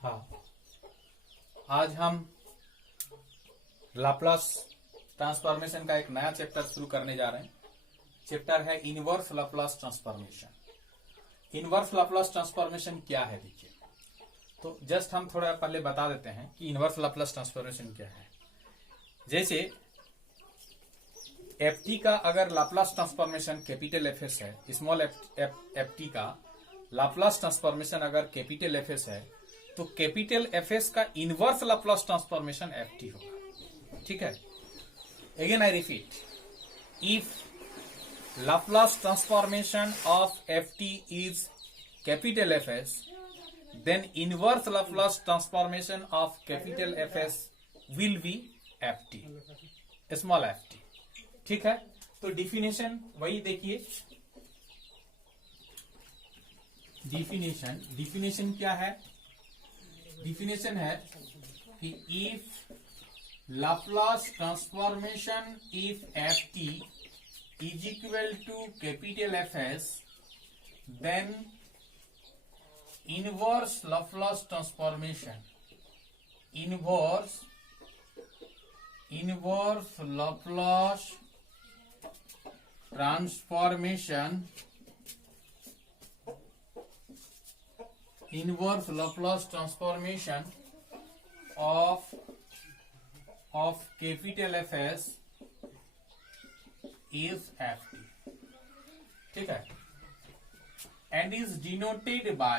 हाँ, आज हम लाप्लास ट्रांसफॉर्मेशन का एक नया चैप्टर शुरू करने जा रहे हैं। चैप्टर है inverse Laplace transformation. Inverse Laplace transformation क्या है, देखिए। तो जस्ट हम थोड़ा पहले बता देते हैं कि इनवर्स लाप्लास ट्रांसफॉर्मेशन क्या है। जैसे एफ टी का अगर Laplace transformation capital F S है, स्मॉल एफ टी का लाप्लास ट्रांसफॉर्मेशन अगर कैपिटल एफ एस है, तो कैपिटल एफ एस का inverse Laplace transformation F T होगा। ठीक है, again I repeat, if Laplace transformation of F T is capital F S, then inverse Laplace transformation of capital Fs will be ft, small ft। ठीक है, तो definition वही देखिए। Definition क्या है? डिफिनेशन है कि if Laplace transformation if ft is equal to capital Fs, then inverse Laplace transformation of capital Fs is ft। ठीक है, and is denoted by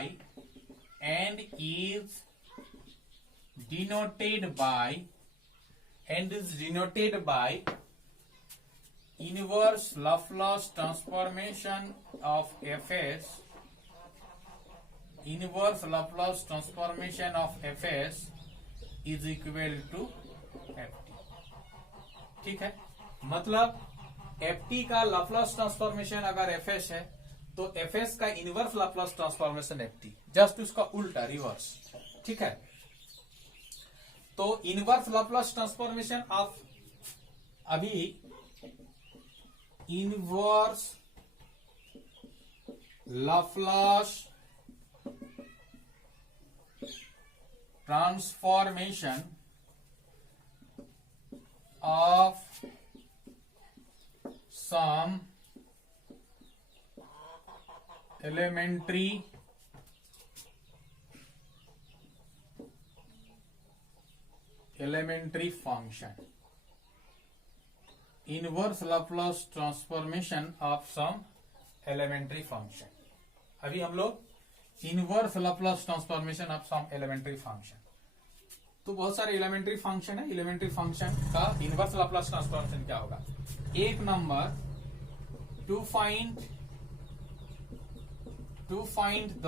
inverse Laplace transformation of Fs, is equal to ft। ठीक है, मतलब ft का Laplace transformation अगर fs है तो fs का inverse Laplace transformation ft, just उसका उल्टा, रिवर्स। ठीक है, तो इनवर्स लाप्लास ट्रांसफॉर्मेशन ऑफ, अभी inverse Laplace transformation of some elementary function, inverse Laplace transformation of some elementary function। अभी हम लोग inverse Laplace transformation of some elementary function, तो बहुत सारे एलिमेंट्री फंक्शन है। एलिमेंट्री फंक्शन का इनवर्स लाप्लास ट्रांसफॉर्मेशन क्या होगा? एक number, to find the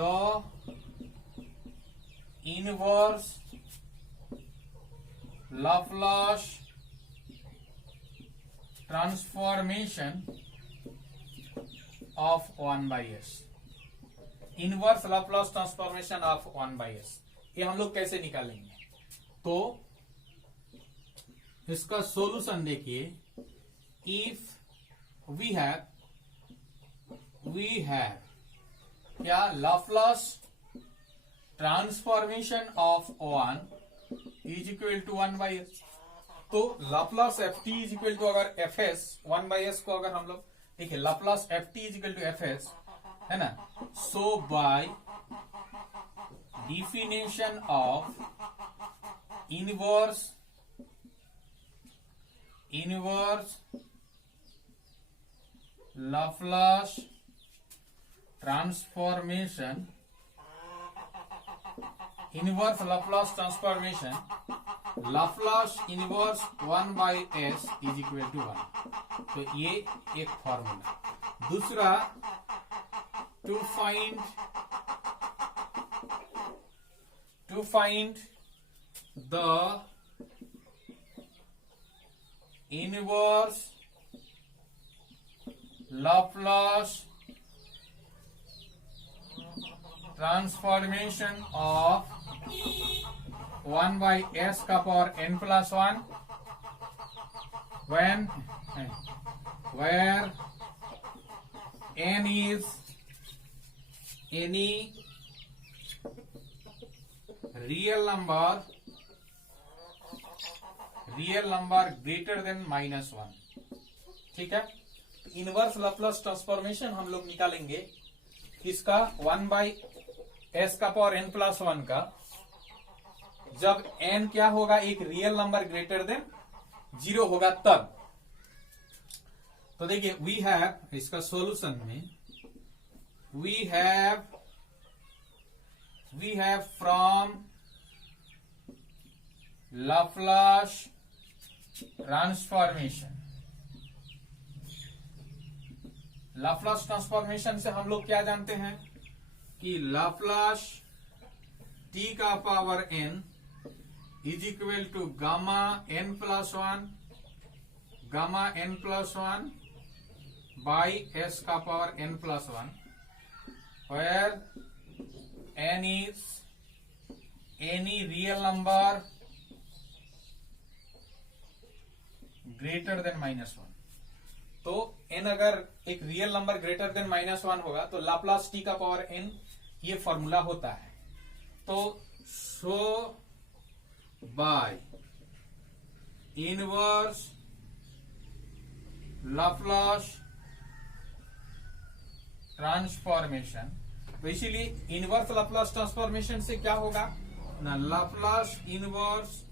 inverse Laplace transformation of 1/s। Inverse Laplace transformation of 1/s ये हम लोग कैसे निकालेंगे? तो इसका सॉल्यूशन देखिए। इफ वी हैव क्या Laplace transformation of 1 is equal to 1/s, तो Laplace ft is equal to, अगर fs 1/s को अगर हम लोग देखिए, Laplace ft is equal to fs है ना। So by definition of inverse Laplace transformation, Laplace inverse 1/s is equal to 1। तो ये एक फॉर्मूला। दूसरा, to find the inverse Laplace transformation of 1/s का power n+1 when where n is any real number greater than -1। ठीक है, inverse Laplace transformation हम लोग निकालेंगे इसका 1/s⁻n+1 का, जब n क्या होगा, एक रियल नंबर ग्रेटर देन 0 होगा तब। तो देखिए वी हैव, इसका सॉल्यूशन में we have from Laplace transformation से हम लोग क्या जानते हैं कि लाप्लास t का power n is equal to gamma n plus one by s का power n+1, where n is any real number greater than -1। तो n अगर एक रियल नंबर ग्रेटर देन -1 होगा तो लाप्लास t का पावर n ये formula होता है। तो so by inverse Laplace transformation, तो इसीलिए इनवर्स लाप्लास ट्रांसफॉर्मेशन से क्या होगा ना, Laplace inverse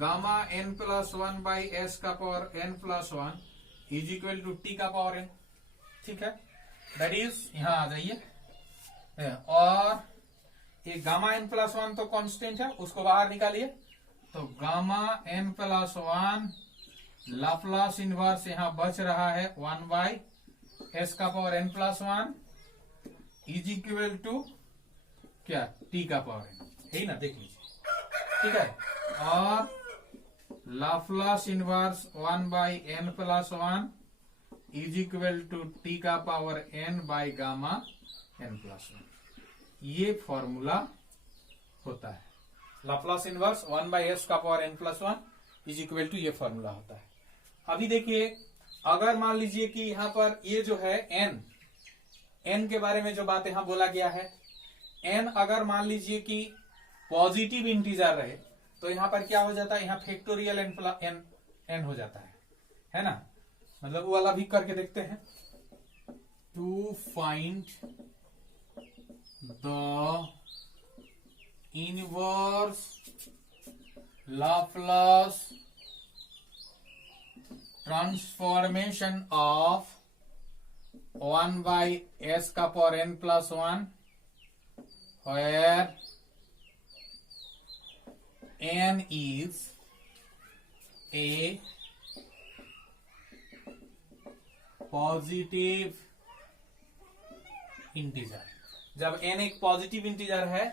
gamma n+1 by s का power n+1 is equal to t का पावर n। ठीक है, दैट इज, यहां आ जाइए, और ये गामा n+1 तो कांस्टेंट है, उसको बाहर निकालिए। तो गामा n+1 लाप्लास इनवर्स यहां बच रहा है 1/s का power n+1 is equal to क्या, t का पावर n, यही ना, देख लीजिए। ठीक है, और Laplace inverse 1/n+1 is equal to t का power n by gamma n+1, ये फॉर्मूला होता है। लाप्लास इनवर्स 1/s का power n+1 is equal to, ये फॉर्मूला होता है। अभी देखिए, अगर मान लीजिए कि यहां पर ये जो है n के बारे में जो बात यहां बोला गया है, n अगर मान लीजिए कि पॉजिटिव इंटीजर रहे तो यहां पर क्या हो जाता है, यहां फैक्टोरियल n हो जाता है ना, मतलब वो वाला भी करके देखते हैं। To find the inverse Laplace transformation of 1/s का power n+1 where n is a positive integer. जब n एक पॉजिटिव इंटीजर है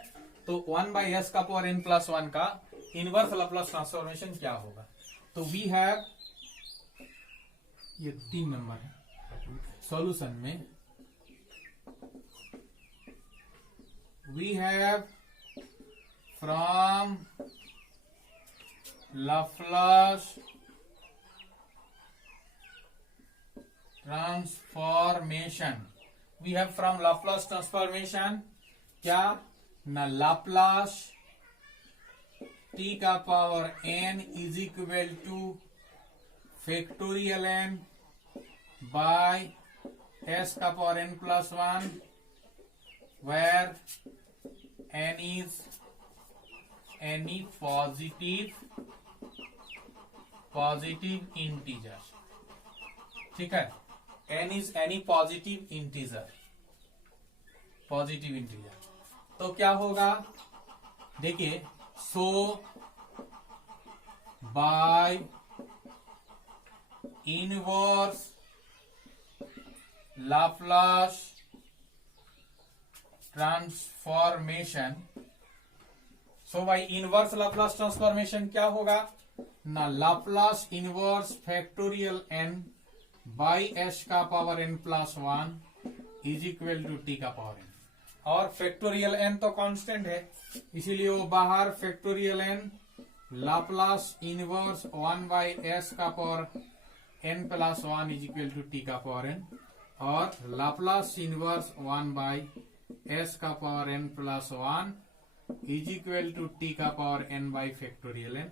तो 1/s का पावर n+1 का इनवर्स लाप्लास ट्रांसफॉर्मेशन क्या होगा। तो वी हैव, ये 3 नंबर है सॉल्यूशन में, we have from Laplace transformation, we have from Laplace transformation क्या ना, लाप्लास t का power n is equal to factorial n by s का power n+1 where n is any positive integer। ठीक है, n is any positive integer। तो क्या होगा, देखिए, so by inverse Laplace transformation, so by inverse Laplace transformation क्या होगा ना, Laplace inverse factorial n by s का power n+1 is equal to t का पावर n, और फैक्टोरियल n तो कांस्टेंट है, इसीलिए वो बाहर factorial n Laplace inverse 1/s का power n+1 is equal to t का पावर n, और लाप्लास इनवर्स 1/s का power n+1 is equal to t का power n by factorial n।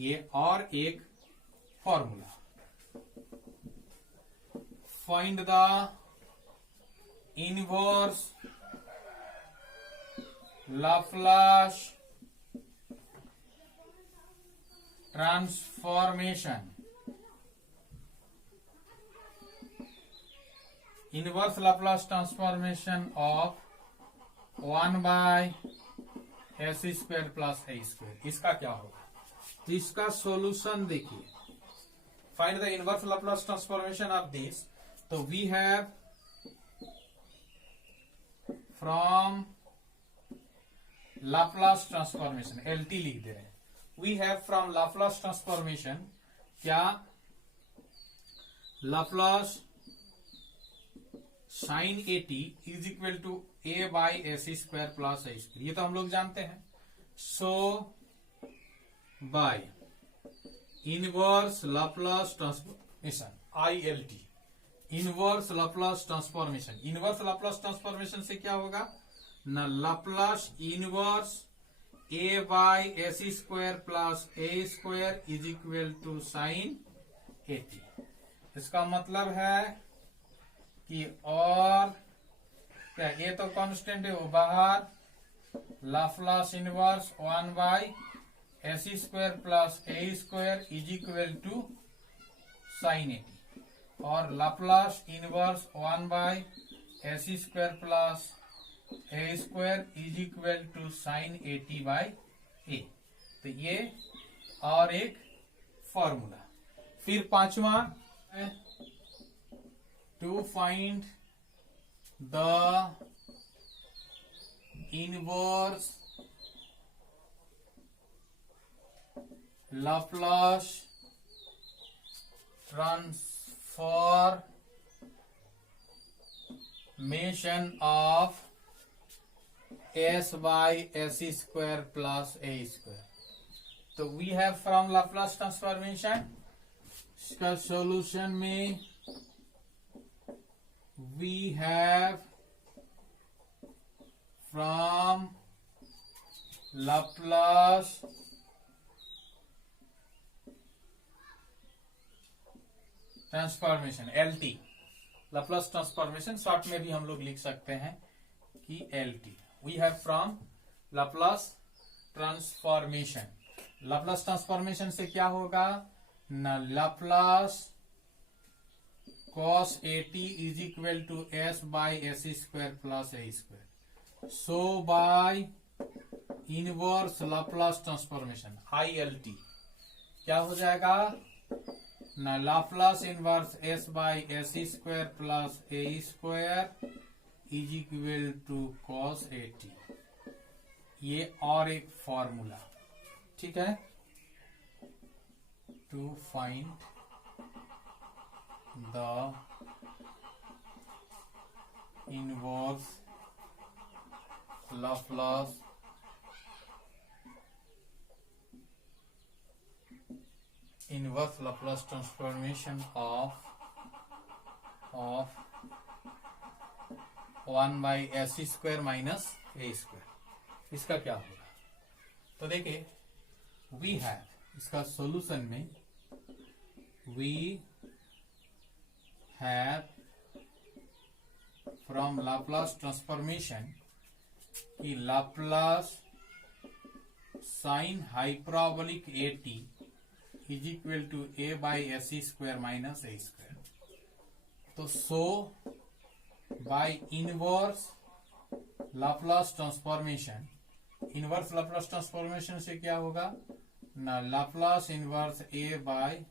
ये और एक formula, find the inverse Laplace transformation, inverse Laplace transformation of 1 by s square plus A square. इसका क्या होगा? तो इसका सॉल्यूशन देखिए, find the inverse Laplace transformation of this. तो we have from Laplace transformation, LT लिख दे रहे हैं। We have from Laplace transformation, क्या Laplace sine a t is equal to a by S square plus A square, ये तो हम लोग जानते हैं। So by inverse Laplace transformation, ILT, inverse Laplace transformation. Inverse Laplace transformation से क्या होगा ना, Laplace inverse a by S square plus A square is equal to sine a t. इसका मतलब है कि और क्या, ये तो कांस्टेंट है, वो बाहर Laplace inverse 1 by S square plus A square is equal to sine a t, और Laplace inverse 1 by S square plus A square is equal to sine a t by a. तो ये और एक formula. फिर पांचवा, to find the inverse Laplace transformation of s by S square plus A square. तो we have from Laplace transformation, इसका solution में we have from Laplace transformation, LT, Laplace transformation short में भी हम लोग लिख सकते हैं कि LT। We have from Laplace transformation. Laplace transformation से क्या होगा ना, Laplace cos AT is equal to s by S square plus A square. So by inverse Laplace transformation, ILT, क्या हो जाएगा ना, Laplace inverse s by S square plus A square is equal to cos AT। ये और एक formula, ठीक है, to find the inverse Laplace transformation of 1 by S square minus a square. इसका क्या होगा? तो देखिए, वी हैव, इसका सॉल्यूशन में we have from Laplace transformation की Laplace sine hyperbolic a t is equal to a by S square minus a square. तो so by inverse Laplace transformation, inverse Laplace transformation से क्या होगा ना, Laplace inverse a by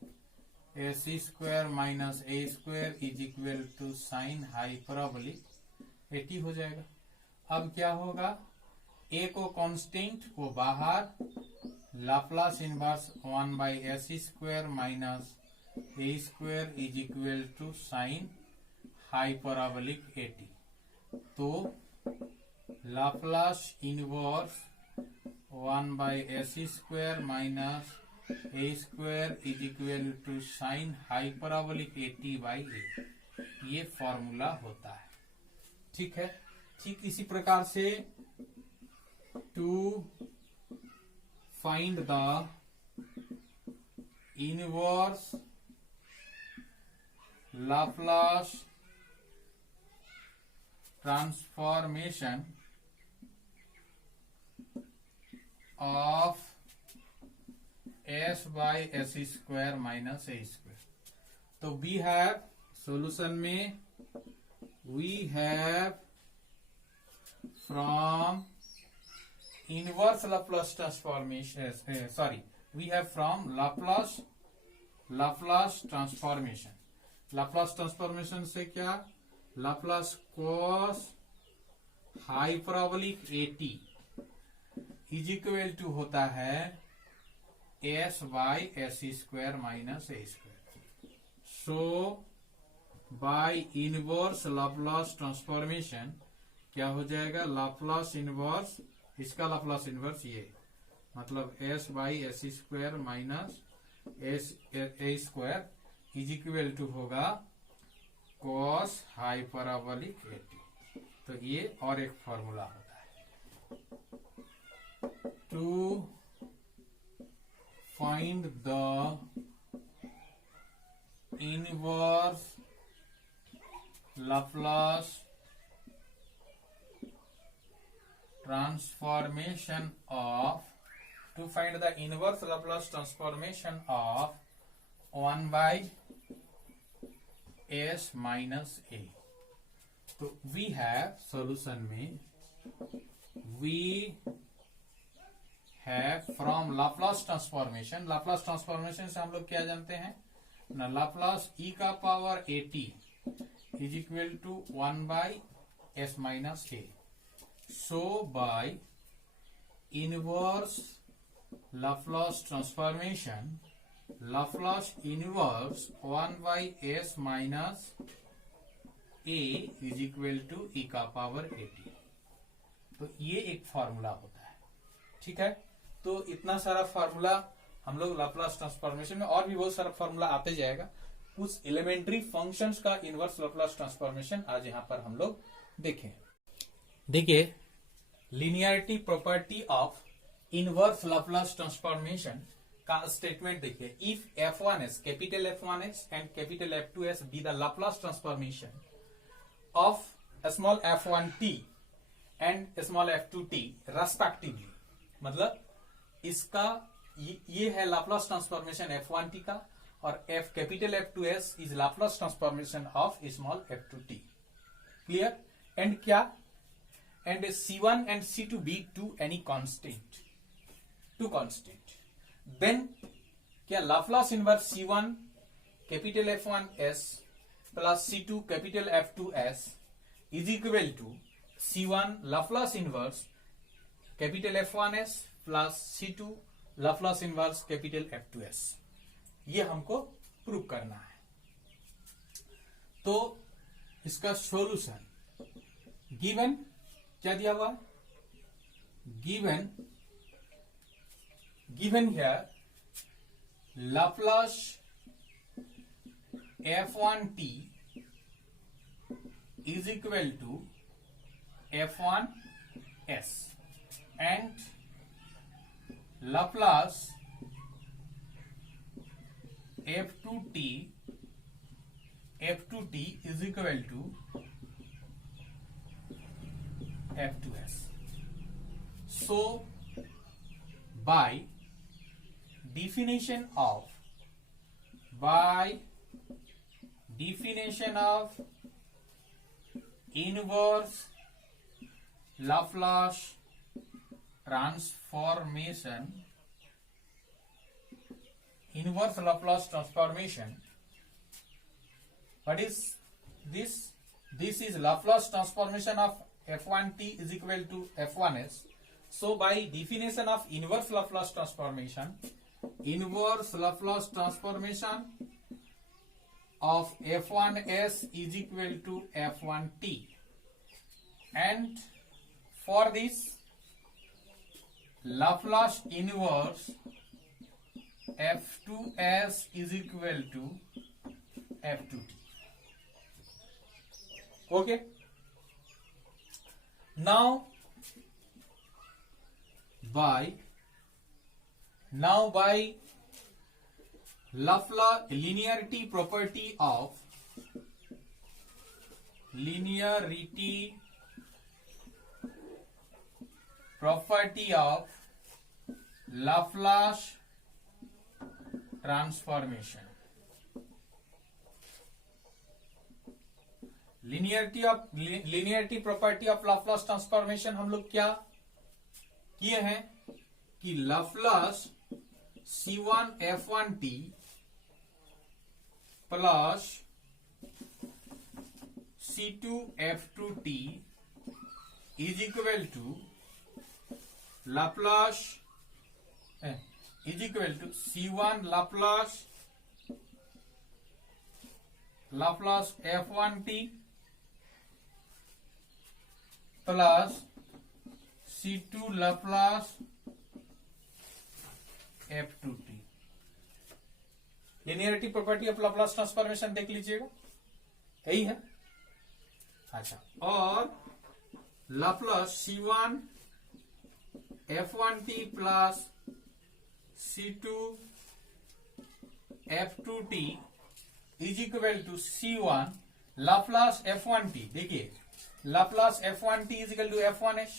s square minus a square is equal to sine hyperbolic a T हो जाएगा। अब क्या होगा, ए को कांस्टेंट, वो बाहर, Laplace inverse 1 by S square minus a square is equal to sine hyperbolic a t. तो Laplace inverse 1 by S square minus a square is equal to sine hyperbolic a t by a, ये formula होता है, ठीक है। ठीक इसी प्रकार से to find the inverse Laplace transformation of s by s square minus a square. तो we have solution में we have from inverse Laplace transformation, we have from Laplace transformation. Laplace transformation से क्या? Laplace cos hyperbolic at is equal to होता है s by s square minus a square. So by inverse Laplace transformation क्या हो जाएगा? Laplace inverse, इसका Laplace inverse ये, मतलब s by s square minus a square is equal to होगा cos hyperbolic at. तो ये और एक फॉर्मूला होता है to find the inverse Laplace transformation of, to find the inverse Laplace transformation of 1 by s minus a. तो we have solution में we have from Laplace transformation. Laplace transformation से हम लोग क्या जानते हैं ना? Laplace e का power at is equal to 1 by s minus a. So by inverse Laplace transformation, Laplace inverse 1 by s minus a is equal to e का power at. तो ये एक फॉर्मूला होता है, ठीक है. तो इतना सारा फॉर्मूला हम लोग Laplace ट्रांसफॉर्मेशन में, और भी बहुत सारा फॉर्मूला आते जाएगा. कुछ एलिमेंट्री फंक्शंस का इनवर्स Laplace ट्रांसफॉर्मेशन आज यहाँ पर हम लोग देखें. देखिए linearity property of inverse Laplace transformation का स्टेटमेंट देखिए. If f1s capital f1s and capital f2s be the Laplace transformation of small f1t and small f2t respectively, मतलब इसका ये है Laplace ट्रांसफॉर्मेशन f1t का, और f capital f2s is Laplace transformation of small f2t. Clear? And क्या? And c1 and c2 be to any constant, to constant, then क्या Laplace inverse c1 capital f1s plus c2 capital f2s is equal to c1 Laplace inverse capital f1s plus c2 Laplace inverse capital f2s. ये हमको prove करना है. तो इसका solution given क्या दिया हुआ? Given here Laplace f1t is equal to f1s and Laplace f2t is equal to f2s. So by definition of inverse Laplace transformation, what is this? This is Laplace transformation of f1t is equal to f1s. So by definition of inverse Laplace transformation of f1s is equal to f1t, and for this Laplace inverse f2s is equal to f2t. Okay, now by Laplace linearity property of Laplace transformation. Linearity property of Laplace transformation हम लोग क्या किए हैं कि Laplace C1F1t plus C2F2t is equal to Laplace is equal to C1 Laplace F1t plus C2 Laplace F2t। Linearity property of Laplace transformation देख लीजिएगा, यही है। अच्छा, और Laplace C1 F1t plus C2 F2t is equal to C1 Laplace F1t। देखिए Laplace F1t is equal to F1s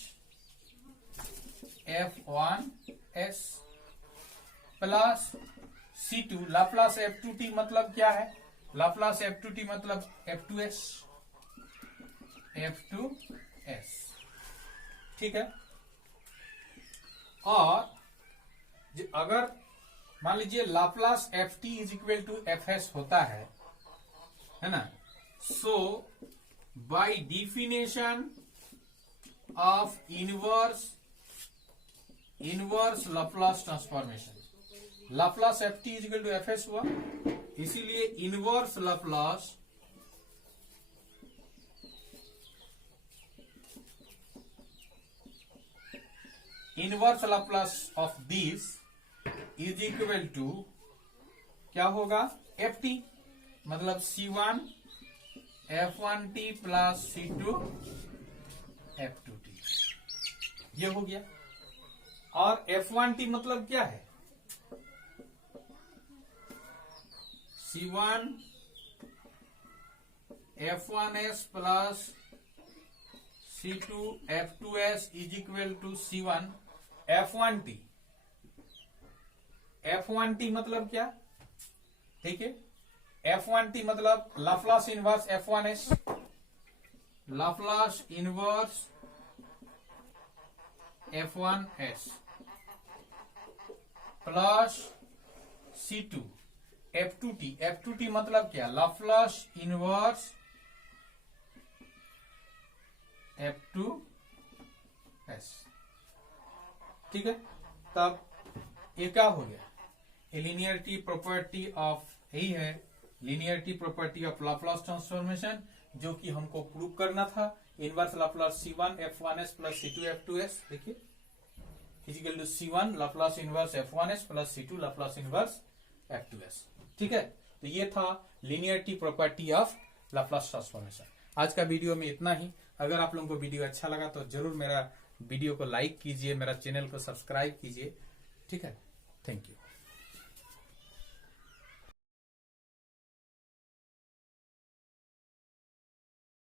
plus C2 Laplace F2t मतलब क्या है, लाप्लास F2t मतलब F2s, ठीक है। और अगर मान लीजिए Laplace Ft is equal to Fs होता है ना, so by definition of inverse Laplace transformation, Laplace Ft is equal to Fs हुआ, इसीलिए inverse Laplace of this is equal to क्या होगा, Ft मतलब C1 F1t plus C2 F2t, ये हो गया। और F1t मतलब क्या है, C1 F1s plus C2 F2s is equal to C1 F1t। F1t मतलब क्या, ठीक है, F1t मतलब Laplace inverse F1s, Laplace inverse F1s plus C2 F2t। F2t मतलब क्या, लाप्लास इनवर्स F2s, ठीक है। तब ये क्या हो गया, लिनियरिटी प्रॉपर्टी ऑफ, यही है linearity property of Laplace transformation, जो कि हमको प्रूव करना था। Inverse Laplace C1 F1s plus C2 F2s, देखिए equal to C1 Laplace inverse F1s plus C2 Laplace inverse F2s, ठीक है। तो ये था linearity property of Laplace transformation. आज का वीडियो में इतना ही। अगर आप लोगों को वीडियो अच्छा लगा तो जरूर मेरा वीडियो को लाइक कीजिए, मेरा चैनल को सब्सक्राइब कीजिए, ठीक है। Thank you.